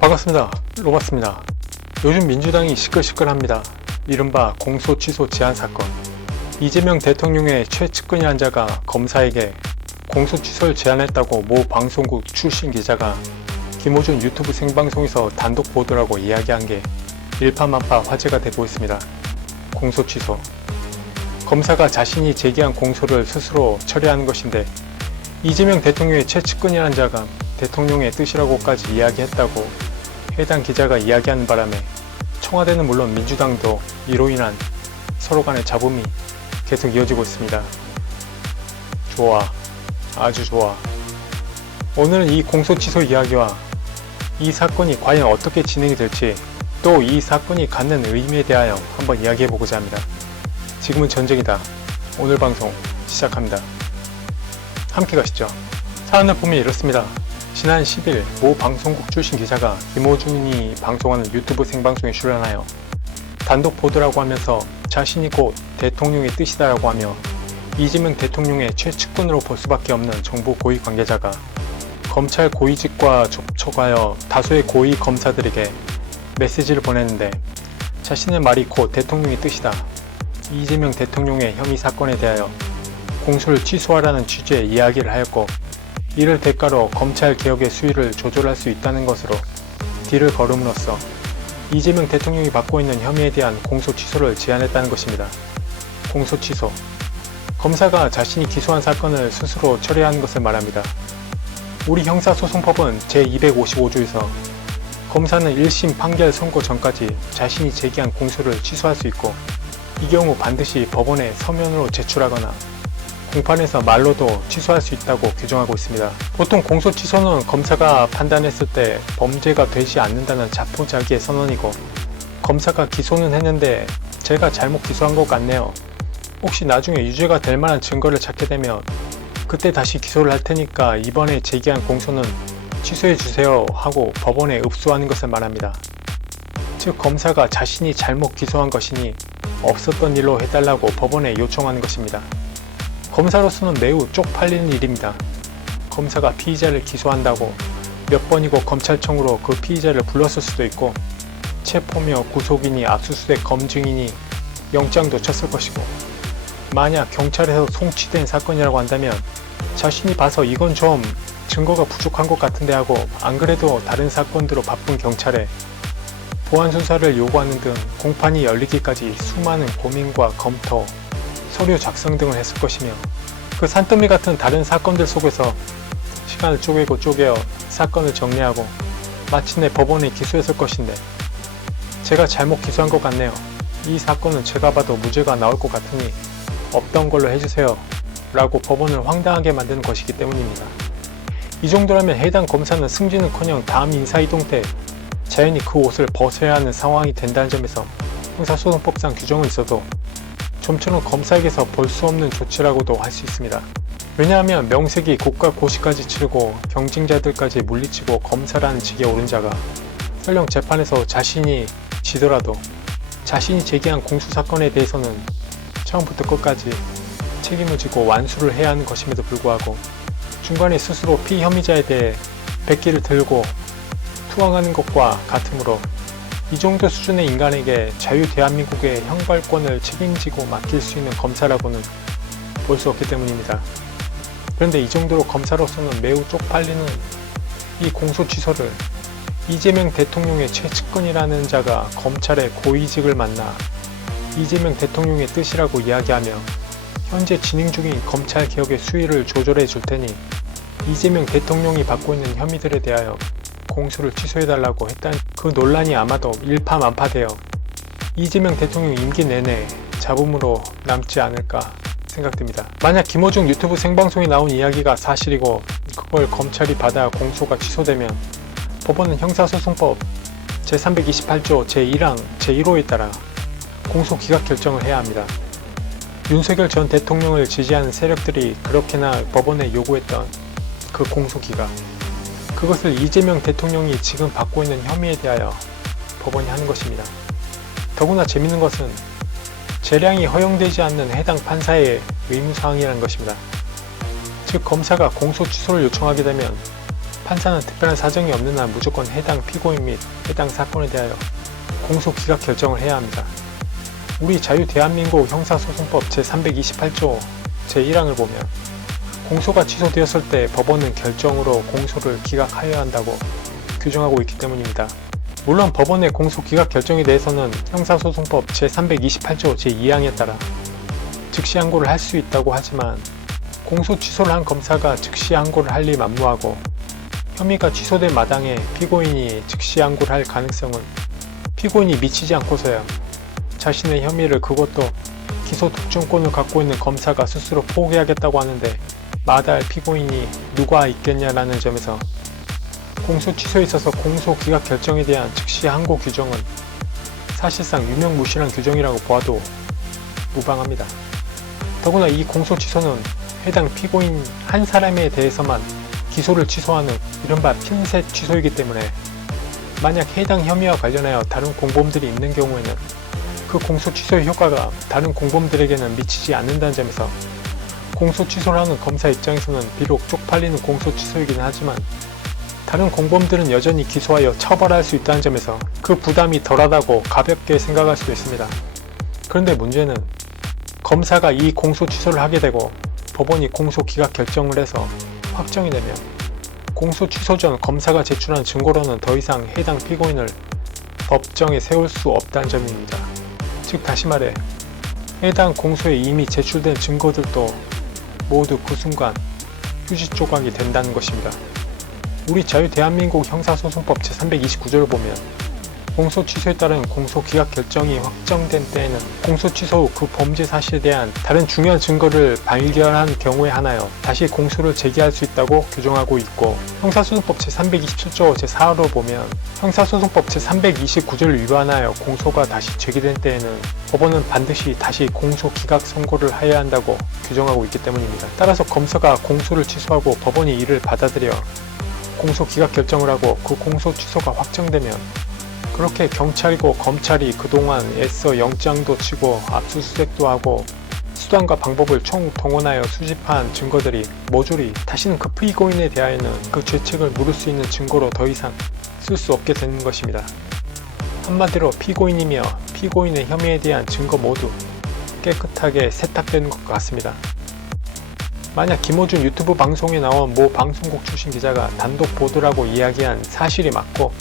반갑습니다. 로마스입니다. 요즘 민주당이 시끌시끌합니다. 이른바 공소 취소 제한 사건. 이재명 대통령의 최측근이란 자가 검사에게 공소 취소를 제안했다고 모 방송국 출신 기자가 김호준 유튜브 생방송에서 단독 보도라고 이야기한 게 일파만파 화제가 되고 있습니다. 공소 취소. 검사가 자신이 제기한 공소를 스스로 처리하는 것인데 이재명 대통령의 최측근이라는 자가 대통령의 뜻이라고까지 이야기했다고 해당 기자가 이야기하는 바람에 청와대는 물론 민주당도 이로 인한 서로 간의 잡음이 계속 이어지고 있습니다. 좋아. 아주 좋아. 오늘은 이 공소 취소 이야기와 이 사건이 과연 어떻게 진행이 될지, 또 이 사건이 갖는 의미에 대하여 한번 이야기해보고자 합니다. 지금은 전쟁이다. 오늘 방송 시작합니다. 함께 가시죠. 사안을 보면 이렇습니다. 지난 10일 모 방송국 출신 기자가 김호준이 방송하는 유튜브 생방송에 출연하여 단독 보도라고 하면서 자신이 곧 대통령의 뜻이다라고 하며 이재명 대통령의 최측근으로 볼 수밖에 없는 정부 고위 관계자가 검찰 고위직과 접촉하여 다수의 고위 검사들에게 메시지를 보냈는데, 자신의 말이 곧 대통령의 뜻이다, 이재명 대통령의 혐의 사건에 대하여 공소를 취소하라는 취지의 이야기를 하였고, 이를 대가로 검찰 개혁의 수위를 조절할 수 있다는 것으로 딜을 걸음으로써 이재명 대통령이 받고 있는 혐의에 대한 공소 취소를 제안했다는 것입니다. 공소 취소. 검사가 자신이 기소한 사건을 스스로 처리하는 것을 말합니다. 우리 형사소송법은 제255조에서 검사는 1심 판결 선고 전까지 자신이 제기한 공소를 취소할 수 있고, 이 경우 반드시 법원에 서면으로 제출하거나 공판에서 말로도 취소할 수 있다고 규정하고 있습니다. 보통 공소 취소는 검사가 판단했을 때 범죄가 되지 않는다는 자포자기의 선언이고, 검사가 기소는 했는데 제가 잘못 기소한 것 같네요, 혹시 나중에 유죄가 될 만한 증거를 찾게 되면 그때 다시 기소를 할 테니까 이번에 제기한 공소는 취소해 주세요 하고 법원에 읍소하는 것을 말합니다. 즉, 검사가 자신이 잘못 기소한 것이니 없었던 일로 해달라고 법원에 요청하는 것입니다. 검사로서는 매우 쪽팔리는 일입니다. 검사가 피의자를 기소한다고 몇 번이고 검찰청으로 그 피의자를 불렀을 수도 있고, 체포며 구속이니 압수수색 검증이니 영장도 쳤을 것이고, 만약 경찰에서 송치된 사건이라고 한다면 자신이 봐서 이건 좀 증거가 부족한 것 같은데 하고 안 그래도 다른 사건들로 바쁜 경찰에 보안 수사를 요구하는 등 공판이 열리기까지 수많은 고민과 검토, 서류 작성 등을 했을 것이며, 그 산더미 같은 다른 사건들 속에서 시간을 쪼개어 사건을 정리하고 마침내 법원에 기소했을 것인데, 제가 잘못 기소한 것 같네요, 이 사건은 제가 봐도 무죄가 나올 것 같으니 없던 걸로 해주세요 라고 법원을 황당하게 만드는 것이기 때문입니다. 이 정도라면 해당 검사는 승진은커녕 다음 인사이동 때 자연히 그 옷을 벗어야 하는 상황이 된다는 점에서 형사소송법상 규정은 있어도 좀처럼 검사에게서 볼 수 없는 조치라고도 할 수 있습니다. 왜냐하면 명색이 고가 고시까지 치르고 경쟁자들까지 물리치고 검사라는 직에 오른 자가 설령 재판에서 자신이 지더라도 자신이 제기한 공수사건에 대해서는 처음부터 끝까지 책임을 지고 완수를 해야 하는 것임에도 불구하고 중간에 스스로 피혐의자에 대해 백기를 들고 투항하는 것과 같으므로 이 정도 수준의 인간에게 자유 대한민국의 형벌권을 책임지고 맡길 수 있는 검사라고는 볼 수 없기 때문입니다. 그런데 이 정도로 검사로서는 매우 쪽팔리는 이 공소 취소를 이재명 대통령의 최측근이라는 자가 검찰의 고위직을 만나 이재명 대통령의 뜻이라고 이야기하며 현재 진행 중인 검찰 개혁의 수위를 조절해 줄 테니 이재명 대통령이 받고 있는 혐의들에 대하여 공소를 취소해달라고 했다는 그 논란이 아마도 일파만파되어 이재명 대통령 임기 내내 잡음으로 남지 않을까 생각됩니다. 만약 김호중 유튜브 생방송에 나온 이야기가 사실이고 그걸 검찰이 받아 공소가 취소되면 법원은 형사소송법 제328조 제1항 제1호에 따라 공소 기각 결정을 해야 합니다. 윤석열 전 대통령을 지지하는 세력들이 그렇게나 법원에 요구했던 그 공소 기각, 그것을 이재명 대통령이 지금 받고 있는 혐의에 대하여 법원이 하는 것입니다. 더구나 재밌는 것은 재량이 허용되지 않는 해당 판사의 의무사항이라는 것입니다. 즉, 검사가 공소 취소를 요청하게 되면 판사는 특별한 사정이 없는 한 무조건 해당 피고인 및 해당 사건에 대하여 공소 기각 결정을 해야 합니다. 우리 자유대한민국 형사소송법 제328조 제1항을 보면 공소가 취소되었을 때 법원은 결정으로 공소를 기각하여야 한다고 규정하고 있기 때문입니다. 물론 법원의 공소 기각 결정에 대해서는 형사소송법 제328조 제2항에 따라 즉시 항고를 할 수 있다고 하지만 공소 취소를 한 검사가 즉시 항고를 할 리 만무하고 혐의가 취소된 마당에 피고인이 즉시 항고를 할 가능성은 피고인이 미치지 않고서야 자신의 혐의를 그것도 기소 독점권을 갖고 있는 검사가 스스로 포기하겠다고 하는데 마다할 피고인이 누가 있겠냐라는 점에서 공소 취소에 있어서 공소 기각 결정에 대한 즉시 항고 규정은 사실상 유명무실한 규정이라고 보아도 무방합니다. 더구나 이 공소 취소는 해당 피고인 한 사람에 대해서만 기소를 취소하는 이른바 핀셋 취소이기 때문에 만약 해당 혐의와 관련하여 다른 공범들이 있는 경우에는 그 공소 취소의 효과가 다른 공범들에게는 미치지 않는다는 점에서 공소 취소를 하는 검사 입장에서는 비록 쪽팔리는 공소 취소이긴 하지만 다른 공범들은 여전히 기소하여 처벌할 수 있다는 점에서 그 부담이 덜하다고 가볍게 생각할 수 있습니다. 그런데 문제는 검사가 이 공소 취소를 하게 되고 법원이 공소 기각 결정을 해서 확정이 되면 공소 취소 전 검사가 제출한 증거로는 더 이상 해당 피고인을 법정에 세울 수 없다는 점입니다. 즉 다시 말해 해당 공소에 이미 제출된 증거들도 모두 그 순간 휴지 조각이 된다는 것입니다. 우리 자유대한민국 형사소송법 제329조를 보면 공소 취소에 따른 공소 기각 결정이 확정된 때에는 공소 취소 후 그 범죄 사실에 대한 다른 중요한 증거를 발견한 경우에 한하여 다시 공소를 제기할 수 있다고 규정하고 있고 형사소송법 제327조 제4호로 보면 형사소송법 제329조를 위반하여 공소가 다시 제기된 때에는 법원은 반드시 다시 공소 기각 선고를 해야 한다고 규정하고 있기 때문입니다. 따라서 검사가 공소를 취소하고 법원이 이를 받아들여 공소 기각 결정을 하고 그 공소 취소가 확정되면 그렇게 경찰이고 검찰이 그동안 애써 영장도 치고 압수수색도 하고 수단과 방법을 총동원하여 수집한 증거들이 모조리 다시는 그 피고인에 대하여는 그 죄책을 물을 수 있는 증거로 더 이상 쓸 수 없게 되는 것입니다. 한마디로 피고인이며 피고인의 혐의에 대한 증거 모두 깨끗하게 세탁되는 것 같습니다. 만약 김호준 유튜브 방송에 나온 모 방송국 출신 기자가 단독 보도라고 이야기한 사실이 맞고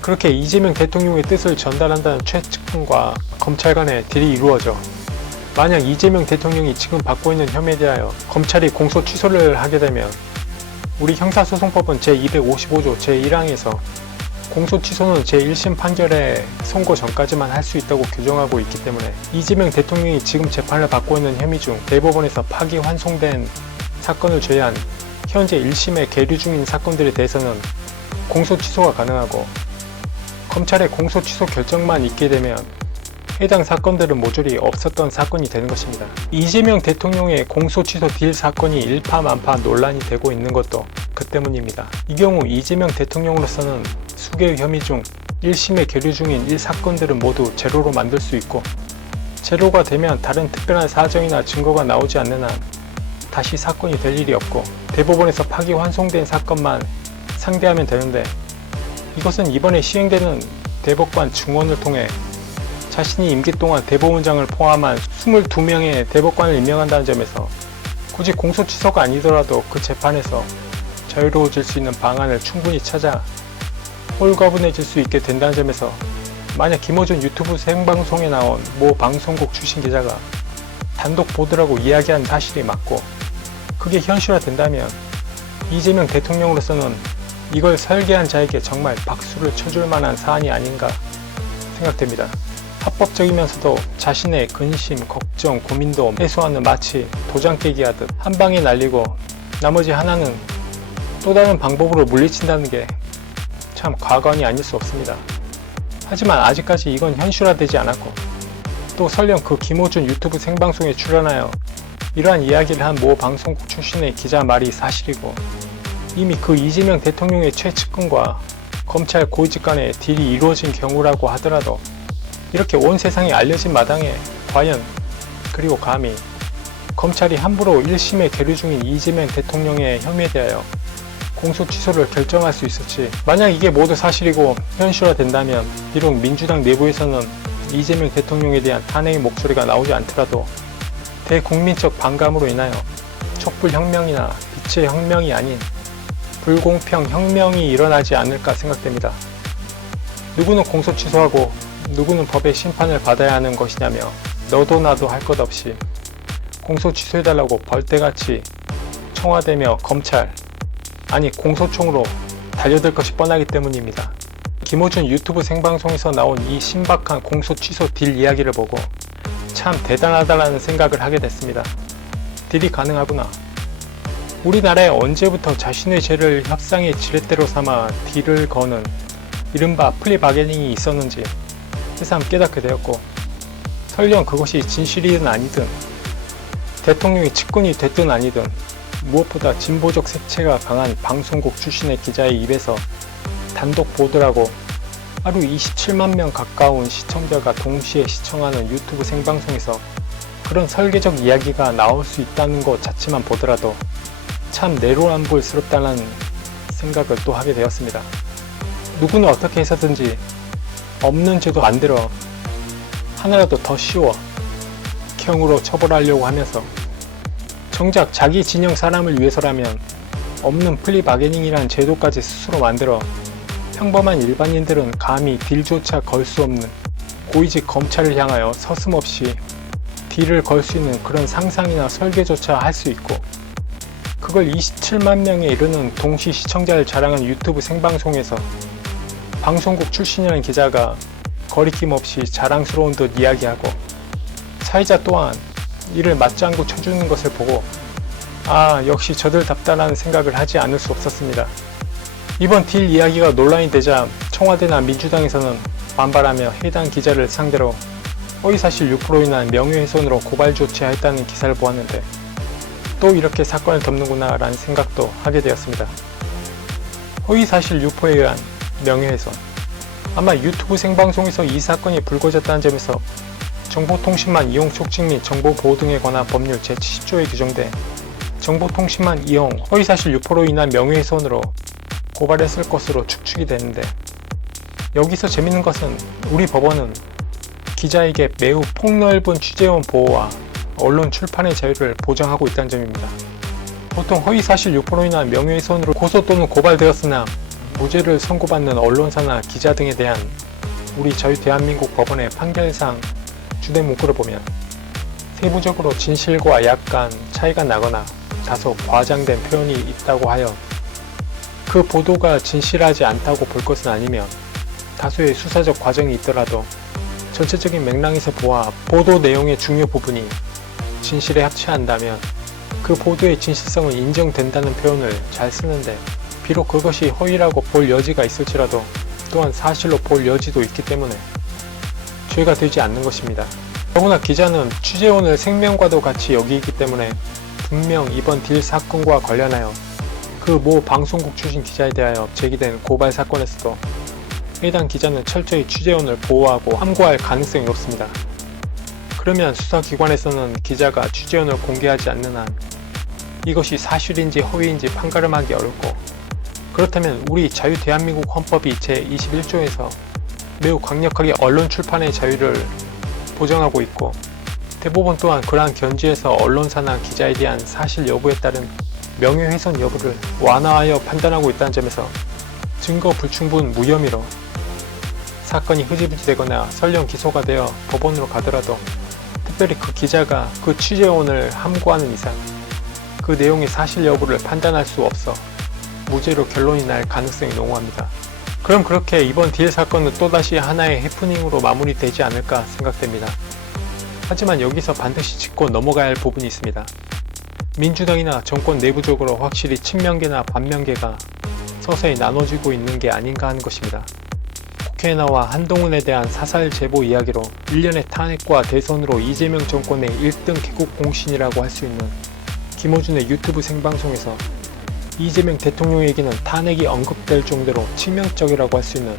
그렇게 이재명 대통령의 뜻을 전달한다는 최측근과 검찰 간의 딜이 이루어져 만약 이재명 대통령이 지금 받고 있는 혐의에 대하여 검찰이 공소 취소를 하게 되면 우리 형사소송법은 제255조 제1항에서 공소 취소는 제1심 판결의 선고 전까지만 할 수 있다고 규정하고 있기 때문에 이재명 대통령이 지금 재판을 받고 있는 혐의 중 대법원에서 파기환송된 사건을 제외한 현재 1심에 계류 중인 사건들에 대해서는 공소 취소가 가능하고 검찰의 공소 취소 결정만 있게 되면 해당 사건들은 모조리 없었던 사건이 되는 것입니다. 이재명 대통령의 공소 취소 딜 사건이 일파만파 논란이 되고 있는 것도 그 때문입니다. 이 경우 이재명 대통령으로서는 수개의 혐의 중 1심에 계류 중인 1사건들은 모두 제로로 만들 수 있고 제로가 되면 다른 특별한 사정이나 증거가 나오지 않는 한 다시 사건이 될 일이 없고 대법원에서 파기환송된 사건만 상대하면 되는데 이것은 이번에 시행되는 대법관 증원을 통해 자신이 임기 동안 대법원장을 포함한 22명의 대법관을 임명한다는 점에서 굳이 공소 취소가 아니더라도 그 재판에서 자유로워질 수 있는 방안을 충분히 찾아 홀가분해질 수 있게 된다는 점에서 만약 김호준 유튜브 생방송에 나온 모 방송국 출신 기자가 단독 보도라고 이야기한 사실이 맞고 그게 현실화된다면 이재명 대통령으로서는 이걸 설계한 자에게 정말 박수를 쳐줄 만한 사안이 아닌가 생각됩니다. 합법적이면서도 자신의 근심, 걱정, 고민도 해소하는 마치 도장 깨기 하듯 한 방에 날리고 나머지 하나는 또 다른 방법으로 물리친다는 게 참 과관이 아닐 수 없습니다. 하지만 아직까지 이건 현실화되지 않았고 또 설령 그 김호준 유튜브 생방송에 출연하여 이러한 이야기를 한 모 방송국 출신의 기자 말이 사실이고 이미 그 이재명 대통령의 최측근과 검찰 고위직 간의 딜이 이루어진 경우라고 하더라도 이렇게 온 세상에 알려진 마당에 과연 그리고 감히 검찰이 함부로 1심에 계류 중인 이재명 대통령의 혐의에 대하여 공소 취소를 결정할 수 있었지. 만약 이게 모두 사실이고 현실화된다면 비록 민주당 내부에서는 이재명 대통령에 대한 탄핵의 목소리가 나오지 않더라도 대국민적 반감으로 인하여 촛불혁명이나 빛의 혁명이 아닌 불공평 혁명이 일어나지 않을까 생각됩니다. 누구는 공소 취소하고 누구는 법의 심판을 받아야 하는 것이냐며 너도 나도 할 것 없이 공소 취소해달라고 벌떼같이 청와대며 검찰, 아니 공소총으로 달려들 것이 뻔하기 때문입니다. 김어준 유튜브 생방송에서 나온 이 신박한 공소 취소 딜 이야기를 보고 참 대단하다라는 생각을 하게 됐습니다. 딜이 가능하구나. 우리나라에 언제부터 자신의 죄를 협상의 지렛대로 삼아 딜을 거는 이른바 플리바게닝이 있었는지 새삼 깨닫게 되었고, 설령 그것이 진실이든 아니든 대통령이 측근이 됐든 아니든 무엇보다 진보적 색채가 강한 방송국 출신의 기자의 입에서 단독 보도라고 하루 27만 명 가까운 시청자가 동시에 시청하는 유튜브 생방송에서 그런 설계적 이야기가 나올 수 있다는 것 자체만 보더라도 참 내로남불스럽다는 생각을 또 하게 되었습니다. 누구는 어떻게 해서든지 없는 죄도 만들어 하나라도 더 쉬워 극형으로 처벌하려고 하면서 정작 자기 진영 사람을 위해서라면 없는 플리바게닝이란 제도까지 스스로 만들어 평범한 일반인들은 감히 딜조차 걸 수 없는 고위직 검찰을 향하여 서슴없이 딜을 걸 수 있는 그런 상상이나 설계조차 할 수 있고, 그걸 27만 명에 이르는 동시 시청자를 자랑한 유튜브 생방송에서 방송국 출신이라는 기자가 거리낌 없이 자랑스러운 듯 이야기하고, 사회자 또한 이를 맞장구 쳐주는 것을 보고 아, 역시 저들답다라는 생각을 하지 않을 수 없었습니다. 이번 딜 이야기가 논란이 되자 청와대나 민주당에서는 반발하며 해당 기자를 상대로 허위사실 유포로 인한 명예훼손으로 고발 조치하였다는 기사를 보았는데, 또 이렇게 사건을 덮는구나 라는 생각도 하게 되었습니다. 허위사실 유포에 의한 명예훼손. 아마 유튜브 생방송에서 이 사건이 불거졌다는 점에서 정보통신망 이용 촉진 및 정보 보호 등에 관한 법률 제70조에 규정돼 정보통신망 이용 허위사실 유포로 인한 명예훼손으로 고발했을 것으로 추측이 되는데, 여기서 재밌는 것은 우리 법원은 기자에게 매우 폭넓은 취재원 보호와 언론 출판의 자유를 보장하고 있다는 점입니다. 보통 허위사실 유포로 인한 명예훼손으로 고소 또는 고발되었으나 무죄를 선고받는 언론사나 기자 등에 대한 우리 저희 대한민국 법원의 판결상 주된 문구를 보면 세부적으로 진실과 약간 차이가 나거나 다소 과장된 표현이 있다고 하여 그 보도가 진실하지 않다고 볼 것은 아니면 다소의 수사적 과정이 있더라도 전체적인 맥락에서 보아 보도 내용의 중요 부분이 진실에 합치한다면 그 보도의 진실성은 인정된다는 표현을 잘 쓰는데, 비록 그것이 허위라고 볼 여지가 있을지라도 또한 사실로 볼 여지도 있기 때문에 죄가 되지 않는 것입니다. 더구나 기자는 취재원을 생명과도 같이 여기기 때문에 분명 이번 딜 사건과 관련하여 그 모 방송국 출신 기자에 대하여 제기된 고발 사건에서도 해당 기자는 철저히 취재원을 보호하고 함구할 가능성이 높습니다. 그러면 수사기관에서는 기자가 취재원을 공개하지 않는 한 이것이 사실인지 허위인지 판가름하기 어렵고, 그렇다면 우리 자유대한민국 헌법이 제21조에서 매우 강력하게 언론 출판의 자유를 보장하고 있고, 대법원 또한 그러한 견지에서 언론사나 기자에 대한 사실 여부에 따른 명예훼손 여부를 완화하여 판단하고 있다는 점에서 증거 불충분 무혐의로 사건이 흐지부지 되거나 설령 기소가 되어 법원으로 가더라도 특별히 그 기자가 그 취재원을 함구하는 이상 그 내용의 사실 여부를 판단할 수 없어 무죄로 결론이 날 가능성이 농후합니다. 그럼 그렇게 이번 딜 사건은 또다시 하나의 해프닝으로 마무리되지 않을까 생각됩니다. 하지만 여기서 반드시 짚고 넘어가야 할 부분이 있습니다. 민주당이나 정권 내부적으로 확실히 친명계나 반명계가 서서히 나눠지고 있는 게 아닌가 하는 것입니다. 국회에 나와 한동훈에 대한 사살 제보 이야기로 1년의 탄핵과 대선으로 이재명 정권의 1등 개국 공신이라고 할 수 있는 김어준의 유튜브 생방송에서 이재명 대통령에게는 탄핵이 언급될 정도로 치명적이라고 할 수 있는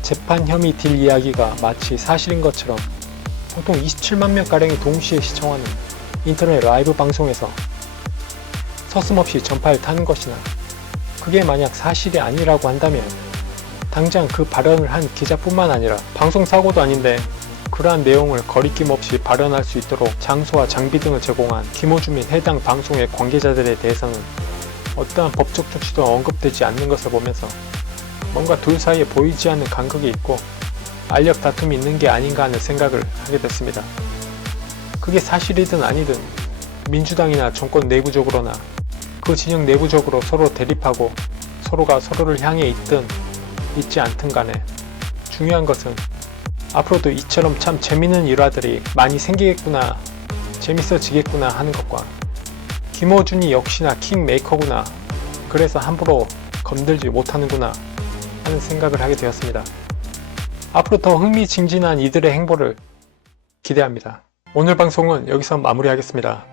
재판 혐의 딜 이야기가 마치 사실인 것처럼 보통 27만 명가량이 동시에 시청하는 인터넷 라이브 방송에서 서슴없이 전파를 타는 것이나 그게 만약 사실이 아니라고 한다면 당장 그 발언을 한 기자뿐만 아니라 방송사고도 아닌데 그러한 내용을 거리낌 없이 발언할 수 있도록 장소와 장비 등을 제공한 김호준 및 해당 방송의 관계자들에 대해서는 어떠한 법적 조치도 언급되지 않는 것을 보면서 뭔가 둘 사이에 보이지 않는 간극이 있고 알력 다툼이 있는 게 아닌가 하는 생각을 하게 됐습니다. 그게 사실이든 아니든 민주당이나 정권 내부적으로나 그 진영 내부적으로 서로 대립하고 서로가 서로를 향해 있든 있지 않든 간에 중요한 것은 앞으로도 이처럼 참 재밌는 일화들이 많이 생기겠구나, 재밌어지겠구나 하는 것과 김호준이 역시나 킹메이커구나, 그래서 함부로 건들지 못하는구나 하는 생각을 하게 되었습니다. 앞으로 더 흥미진진한 이들의 행보를 기대합니다. 오늘 방송은 여기서 마무리하겠습니다.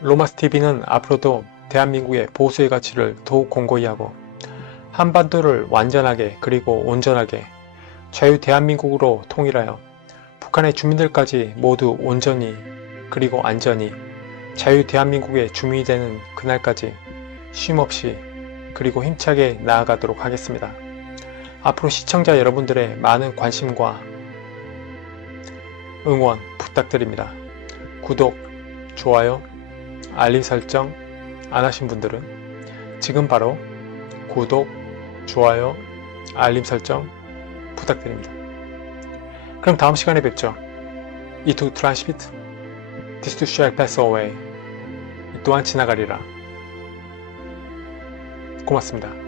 로마스TV는 앞으로도 대한민국의 보수의 가치를 더욱 공고히 하고 한반도를 완전하게 그리고 온전하게 자유 대한민국으로 통일하여 북한의 주민들까지 모두 온전히 그리고 안전히 자유 대한민국의 주민이 되는 그날까지 쉼없이 그리고 힘차게 나아가도록 하겠습니다. 앞으로 시청자 여러분들의 많은 관심과 응원 부탁드립니다. 구독, 좋아요, 알림 설정 안 하신 분들은 지금 바로 구독, 좋아요, 알림 설정 부탁드립니다. 그럼 다음 시간에 뵙죠. 이 두 트란시비트 This too shall pass away. 이 또한 지나가리라. 고맙습니다.